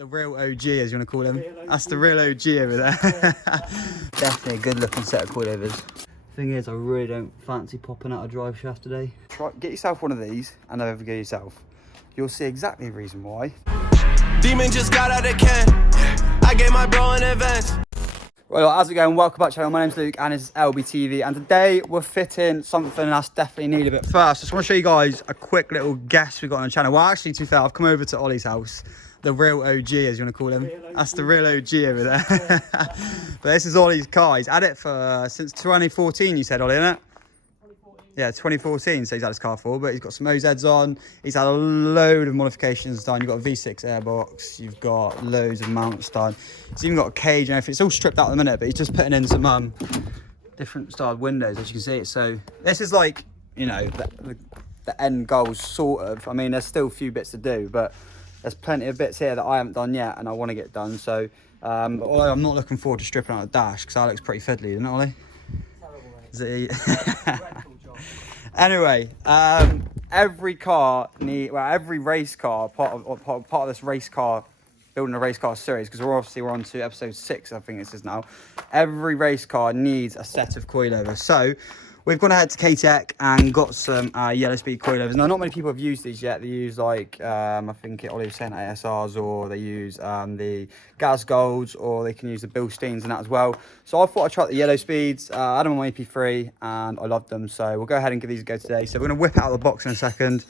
The real OG, as you want to call him. That's the real OG over there. Definitely a good looking set of coilovers. Thing is, I really don't fancy popping out a drive shaft today. Get yourself one of these and never go yourself. You'll see exactly the reason why. Demon just got out of can. I gave my bro an advance. Well, how's it going? Welcome back to the channel. My name's Luke and this is LBTV, and today we're fitting something that's definitely needed. But first, I just want to show you guys a quick little guest we got on the channel. Well, actually, to be fair, I've come over to Ollie's house. The real OG, as you want to call him. That's the real OG over there. But this is Ollie's car. He's had it for since 2014, you said, Ollie, isn't it? 2014. Yeah, 2014, so he's had his car for, but he's got some OZs on. He's had a load of modifications done. You've got a V6 airbox. You've got loads of mounts done. He's even got a cage and everything. It's all stripped out at the minute, but he's just putting in some different styled windows, as you can see. So this is like, you know, the end goal, sort of. I mean, there's still a few bits to do, but there's plenty of bits here that I haven't done yet and I want to get done. So although I'm not looking forward to stripping out the dash because that looks pretty fiddly, isn't it, Ollie? Anyway, every race car, part of this race car, building a race car series, because we're on to episode 6, I think this is now. Every race car needs a set of coilovers. So we've gone ahead to KTEC and got some YELLOWSPEED coilovers. Now, not many people have used these yet. They use like, I think Ollie was saying ASRs, or they use the Gas Golds, or they can use the Bilsteins and that as well. So I thought I'd try the YELLOWSPEEDs. I had them on my EP3 and I loved them. So we'll go ahead and give these a go today. So we're going to whip out of the box in a second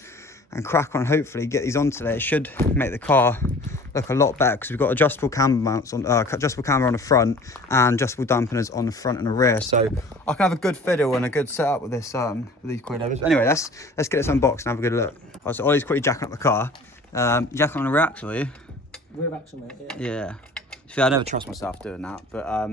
and crack on, hopefully get these on today. It should make the car look a lot better because we've got adjustable camber mounts on, adjustable camber on the front and adjustable dampeners on the front and the rear. So I can have a good fiddle and a good setup with this with these coilovers. Anyway, let's get this unboxed and have a good look. Right, so Ollie's quickly jacking up the car. Jacking on the rear axle, are you? Rear axle, mate, yeah. Yeah. See, I never trust myself doing that, but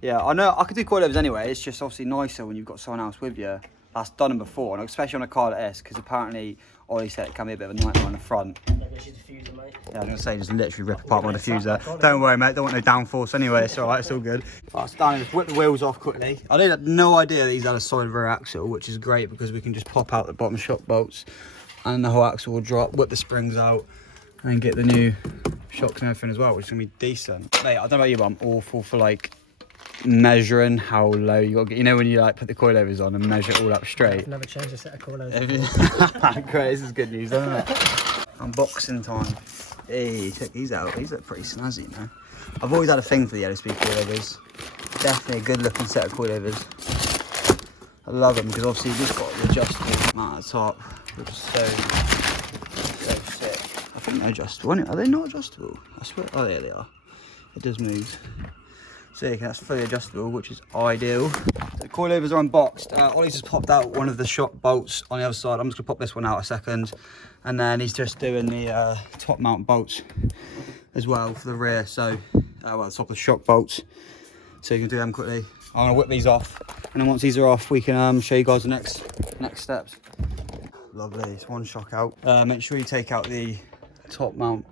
yeah, I know I could do coilovers anyway. It's just obviously nicer when you've got someone else with you that's done them before, and especially on a car like this, because apparently Ollie said it can be a bit of a nightmare on the front. Yeah, there's your diffuser, mate. Yeah, I was going to say, just literally rip apart my diffuser. Don't worry, mate, don't want no downforce anyway, it's alright, it's all good. Right, so Danny, just whip the wheels off quickly. I had no idea that he's had a solid rear axle, which is great because we can just pop out the bottom shock bolts and the whole axle will drop, whip the springs out, and get the new shocks and everything as well, which is going to be decent. Mate, I don't know about you, but I'm awful for like measuring how low you got to get. You know when you like put the coilovers on and measure it all up straight? I've never changed a set of coilovers. Great, this is good news, isn't it? Unboxing time. Hey, check these out. These look pretty snazzy, you know. I've always had a thing for the YELLOWSPEED coilovers. Definitely a good looking set of coilovers. I love them because obviously you've just got the adjustable mount at the top, which is so sick. I think they're adjustable. Are they not adjustable? I swear. Oh, there they are. It does move. So that's fully adjustable, which is ideal. The coilovers are unboxed. Ollie's just popped out one of the shock bolts on the other side. I'm just gonna pop this one out a second. And then he's just doing the top mount bolts as well for the rear. So, well, the top of the shock bolts. So you can do them quickly. I'm gonna whip these off. And then once these are off, we can show you guys the next steps. Lovely, it's one shock out. Make sure you take out the top mount,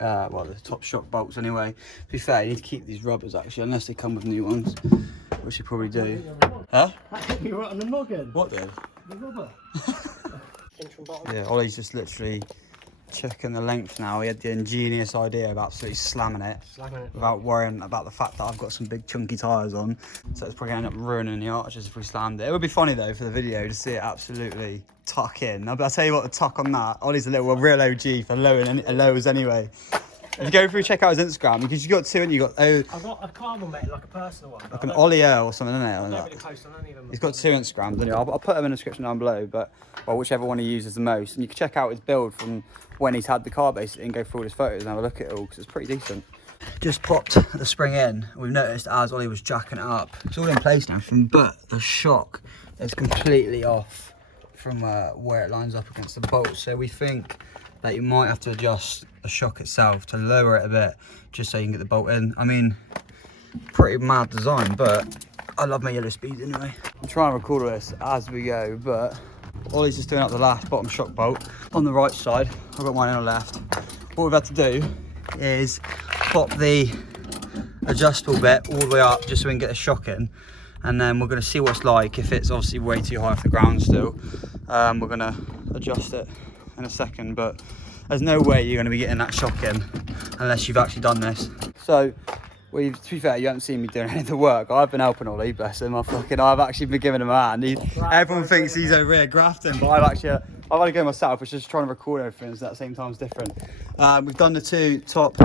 well, the top shock bolts anyway. To be fair, you need to keep these rubbers actually, unless they come with new ones, which you probably do. Huh? You're right on the noggin. What then? The rubber. Yeah, Ollie's just literally checking the length now. He had the ingenious idea of absolutely slamming it without worrying about the fact that I've got some big chunky tyres on. So it's probably going to end up ruining the arches if we slammed it. It would be funny though for the video to see it absolutely tuck in. I'll tell you what, the tuck on that, Ollie's a real OG for lows anyway. If you go through, check out his Instagram, because you got two and you got I've got a carbon, mate, like a personal one. like an Ollie or something, isn't it? I'm not really close on any of them. He's got 2 Instagrams anyway. I'll put them in the description down below, but well, whichever one he uses the most. And you can check out his build from when he's had the car basically and go through all his photos and have a look at it all, because it's pretty decent. Just popped the spring in. We've noticed as Ollie was jacking it up, it's all in place now, but the shock is completely off from where it lines up against the bolt. So we think that you might have to adjust the shock itself to lower it a bit, just so you can get the bolt in. I mean, pretty mad design, but I love my YELLOWSPEED anyway. I'm trying to record all this as we go, but Ollie's just doing up the last bottom shock bolt on the right side. I've got mine on the left. What we've had to do is pop the adjustable bit all the way up just so we can get the shock in, and then we're going to see what it's like. If it's obviously way too high off the ground still, we're going to adjust it in a second, but There's no way you're going to be getting that shock in unless you've actually done this. So, to be fair, you haven't seen me doing any of the work. I've been helping Ollie, bless him. I've actually been giving him a hand. Everyone thinks he's over here grafting, but I've had to go myself. It's just trying to record everything, so at the same time it's different. We've done the 2 top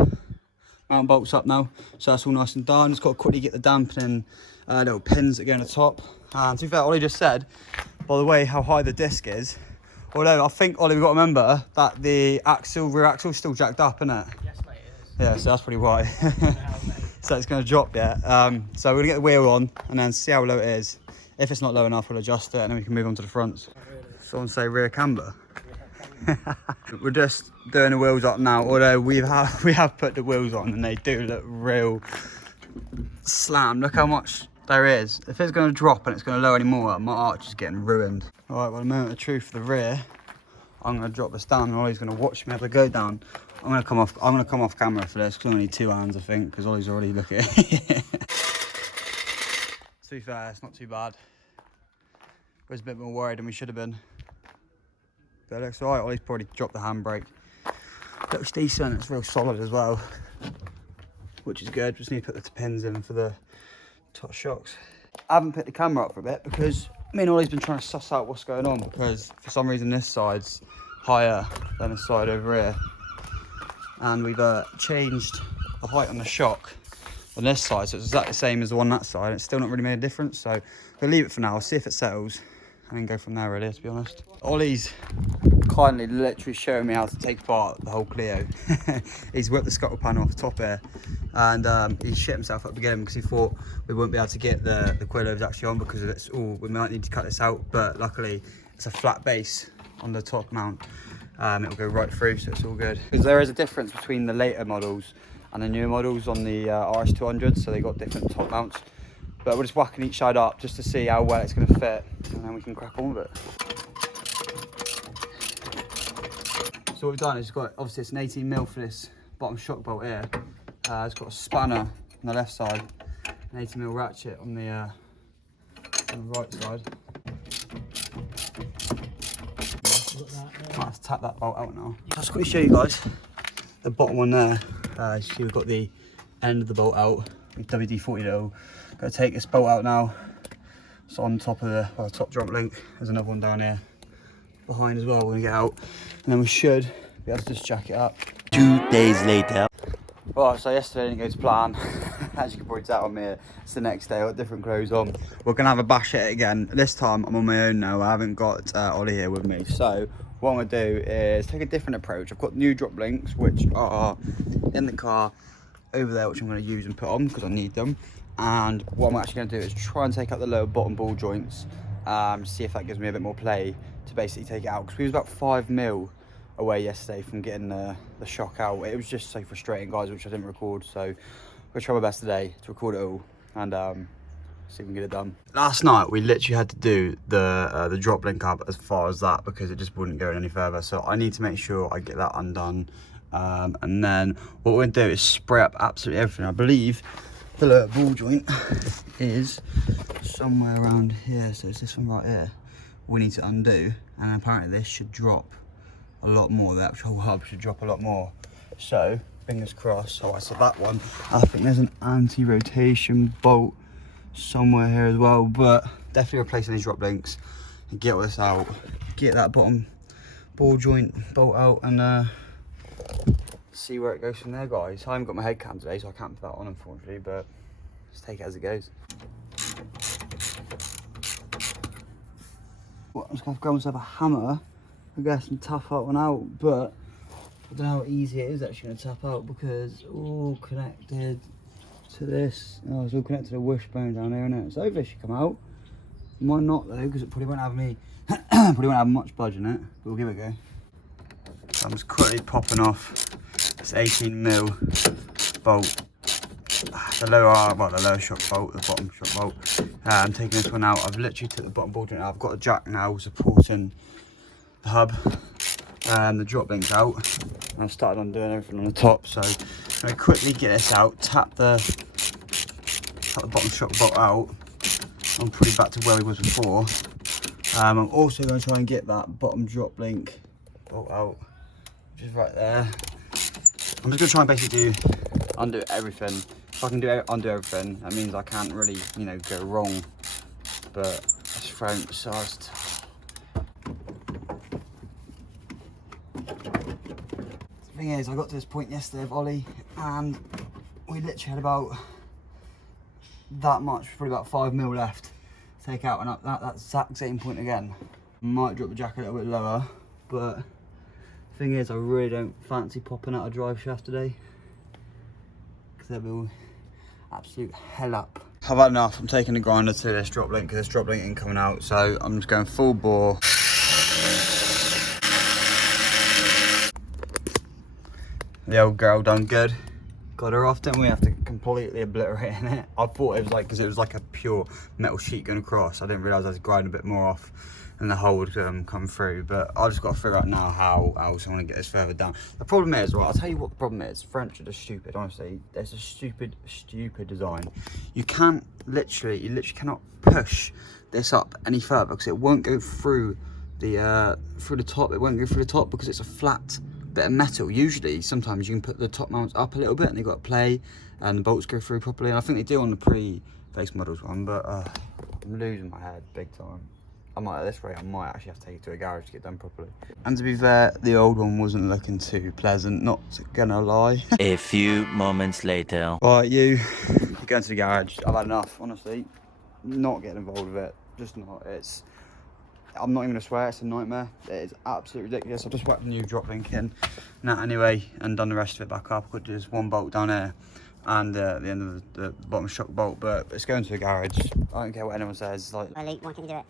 mount bolts up now, so that's all nice and done. Just got to quickly get the dampening little pins that go on the top. And to be fair, Ollie just said, by the way, how high the disc is. Although I think, Ollie, we've got to remember that the rear axle is still jacked up, isn't it? Yes, mate, it is. Yeah, so that's probably why. So it's going to drop, yeah. So we're going to get the wheel on and then see how low it is. If it's not low enough, we'll adjust it and then we can move on to the fronts. Someone say rear camber. We're just doing the wheels up now, although we have put the wheels on and they do look real slam. Look how much there is. If it's going to drop and it's going to lower anymore, my arch is getting ruined. All right, well, the moment of truth for the rear, I'm going to drop this down and Ollie's going to watch me have to go down. I'm going to come off camera for this because I only need 2 hands, I think, because Ollie's already looking at it. To be fair, it's not too bad. I was a bit more worried than we should have been. But it looks alright. Ollie's probably dropped the handbrake. Looks decent. It's real solid as well, which is good. Just need to put the pins in for the top shocks. I haven't picked the camera up for a bit because me and Ollie's been trying to suss out what's going on, because for some reason this side's higher than the side over here, and we've changed the height on the shock on this side, so it's exactly the same as the one on that side. It's still not really made a difference, so we'll leave it for now. I'll see if it settles and then go from there, really, to be honest. Ollie's kindly literally showing me how to take apart the whole Clio. He's whipped the scuttle panel off the top here, and he shit himself at the beginning because he thought we wouldn't be able to get the coilovers actually on because it's all, we might need to cut this out, but luckily it's a flat base on the top mount. It'll go right through, so it's all good. Because there is a difference between the later models and the newer models on the RS200, so they got different top mounts. But we're just whacking each side up just to see how well it's going to fit, and then we can crack on with it. So what we've done is we've got, obviously it's an 18mm for this bottom shock bolt here. It's got a spanner on the left side, an 18mm ratchet on the right side. Might have to tap that bolt out now. I'll just quickly show you guys the bottom one there. You see we've got the end of the bolt out with WD-40 little. Got to take this bolt out now. It's on top of the top drop link. There's another one down here behind as well when we get out, and then we should be able to just jack it up. 2 days later. Right, so yesterday didn't go to plan. As you can probably tell, I'm here. It's the next day. I've got different clothes on. We're gonna have a bash at it again. This time I'm on my own now. I haven't got Ollie here with me. So what I'm gonna do is take a different approach. I've got new drop links which are in the car over there, which I'm gonna use and put on because I need them. And what I'm actually gonna do is try and take out the lower bottom ball joints, see if that gives me a bit more play to basically take it out, because we was about 5mm away yesterday from getting the shock out. It was just so frustrating, guys, which I didn't record, so I'm gonna try my best today to record it all and see if we can get it done. Last night we literally had to do the drop link up as far as that because it just wouldn't go any further, so I need to make sure I get that undone, and then what we're gonna do is spray up absolutely everything. I believe the lower ball joint is somewhere around here, so it's this one right here we need to undo, and apparently this should drop a lot more. The actual hub should drop a lot more, so fingers crossed. Alright, so that one, I think there's an anti-rotation bolt somewhere here as well, but definitely replacing these drop links and get all this out, get that bottom ball joint bolt out, and see where it goes from there, guys. I haven't got my head cam today, so I can't put that on, unfortunately, but just take it as it goes. Well, I'm just going to grab myself a hammer and get some tap that one out, but I don't know how easy it is actually going to tap out because it's all connected to this. Oh, it's all connected to the wishbone down there, isn't it? So hopefully it should come out. It might not though, because it probably won't have me, probably won't have much budge in it, but we'll give it a go. So I'm just quickly popping off this 18mm bolt. The lower shock bolt, the bottom shock bolt. I'm taking this one out. I've literally took the bottom ball joint out. I've got a jack now supporting the hub and the drop link out. And I've started on doing everything on the top. So I'm going to quickly get this out, tap the bottom shock bolt out. I'm pretty back to where we was before. I'm also going to try and get that bottom drop link bolt out. which is right there. I'm just gonna try and basically undo everything. If I can undo everything, that means I can't really, you know, go wrong. But this front sized. The thing is, I got to this point yesterday with Ollie, and we literally had about that much, probably about 5 mil left to take out, and that exact same point again. Might drop the jack a little bit lower, but the thing is, I really don't fancy popping out a drive shaft today, because that will absolute hell up. I've had enough. I'm taking the grinder to this drop link, because this drop link ain't coming out, so I'm just going full bore. The old girl done good. Got her off, didn't we? Have to completely obliterate it. I thought it was like, because it was like a pure metal sheet going across. I didn't realise I was grinding a bit more off and the hole would come through. But I've just got to figure out now how else I want to get this further down. The problem is, right, I'll tell you what the problem is. French are just stupid, honestly. There's a stupid design. You literally cannot push this up any further, because it won't go through the top. It won't go through the top because it's a flat bit of metal. Usually, sometimes you can put the top mounts up a little bit and they've got to play and the bolts go through properly. And I think they do on the pre-face models one, but I'm losing my head big time. At this rate, I might actually have to take it to a garage to get done properly. And to be fair, the old one wasn't looking too pleasant, not gonna lie. A few moments later. Right, you're going to the garage. I've had enough, honestly. Not getting involved with it, just not. I'm not even gonna swear, it's a nightmare. It is absolutely ridiculous. I've just whacked the new drop link in now anyway, and done the rest of it back up. I've got just one bolt down here and the end of the bottom shock bolt, but it's going to a garage. I don't care what anyone says. Like, Elite, why can't you do it?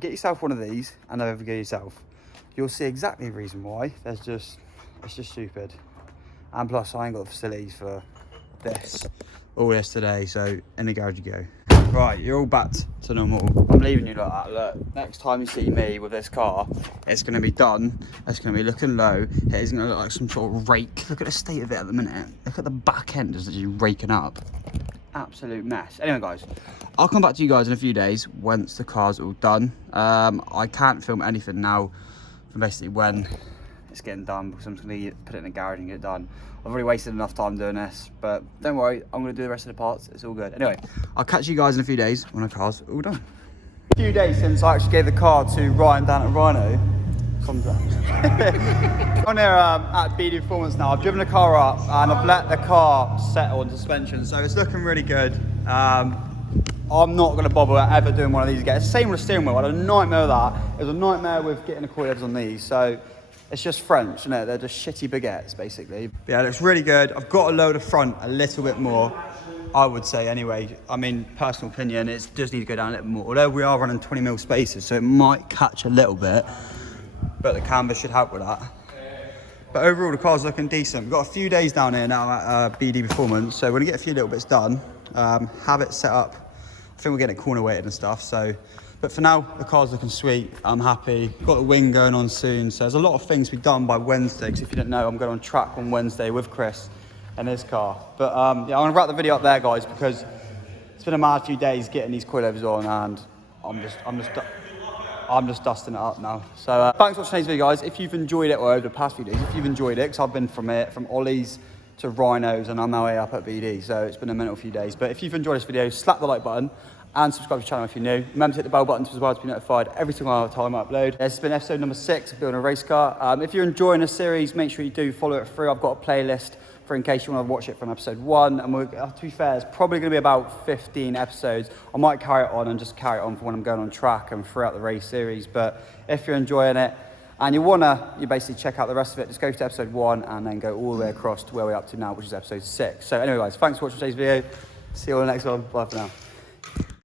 get yourself one of these and never get yourself. You'll see exactly the reason why. It's just stupid. And plus, I ain't got the facilities for all this today, so in the garage you go. Right, you're all back to normal. I'm leaving you like that. Look, next time you see me with this car, it's going to be done. It's going to be looking low. It's going to look like some sort of rake. Look at the state of it at the minute. Look at the back end as it's raking up. Absolute mess. Anyway, guys, I'll come back to you guys in a few days once the car's all done. I can't film anything now from basically when it's getting done, because I'm just going to put it in the garage and get it done. I've already wasted enough time doing this, but don't worry, I'm going to do the rest of the parts. It's all good. Anyway, I'll catch you guys in a few days when the car's all done. A few days since I actually gave the car to Ryan down at Rhino. On here at BD Performance now. I've driven the car up and I've let the car settle on suspension, so it's looking really good. I'm not going to bother ever doing one of these again. It's the same with the steering wheel. I had a nightmare with that. It was a nightmare with getting the coilovers on these, so it's just French, isn't it? They're just shitty baguettes, basically. But yeah, it looks really good. I've got to lower the front a little bit more, I would say anyway. I mean, personal opinion, it does need to go down a little more. Although we are running 20mm spacers, so it might catch a little bit, but the canvas should help with that. But overall, the car's looking decent. We've got a few days down here now at BD Performance, so we're gonna get a few little bits done, have it set up. I think we're getting it corner weighted and stuff, so. But for now, the car's looking sweet. I'm happy. Got the wing going on soon, so there's a lot of things to be done by Wednesday, because if you didn't know, I'm going on track on Wednesday with Chris and his car. But yeah, I'm gonna wrap the video up there, guys, because it's been a mad few days getting these coilovers on, and I'm just dusting it up now. So thanks for watching today's video, guys. If you've enjoyed it, or over the past few days, if you've enjoyed it, because I've been from Ollie's to Rhinos, and I'm now way up at BD, so it's been a mental few days. But if you've enjoyed this video, slap the like button and subscribe to the channel if you're new. Remember to hit the bell button as well to be notified every single time I upload. This has been episode number 6 of Building a Race Car. If you're enjoying the series, make sure you do follow it through. I've got a playlist for in case you want to watch it from episode 1. And to be fair, it's probably going to be about 15 episodes. I might carry it on and just carry it on for when I'm going on track and throughout the race series. But if you're enjoying it and you basically check out the rest of it, just go to episode 1 and then go all the way across to where we're up to now, which is episode 6. So anyway, guys, thanks for watching today's video. See you on the next one. Bye for now.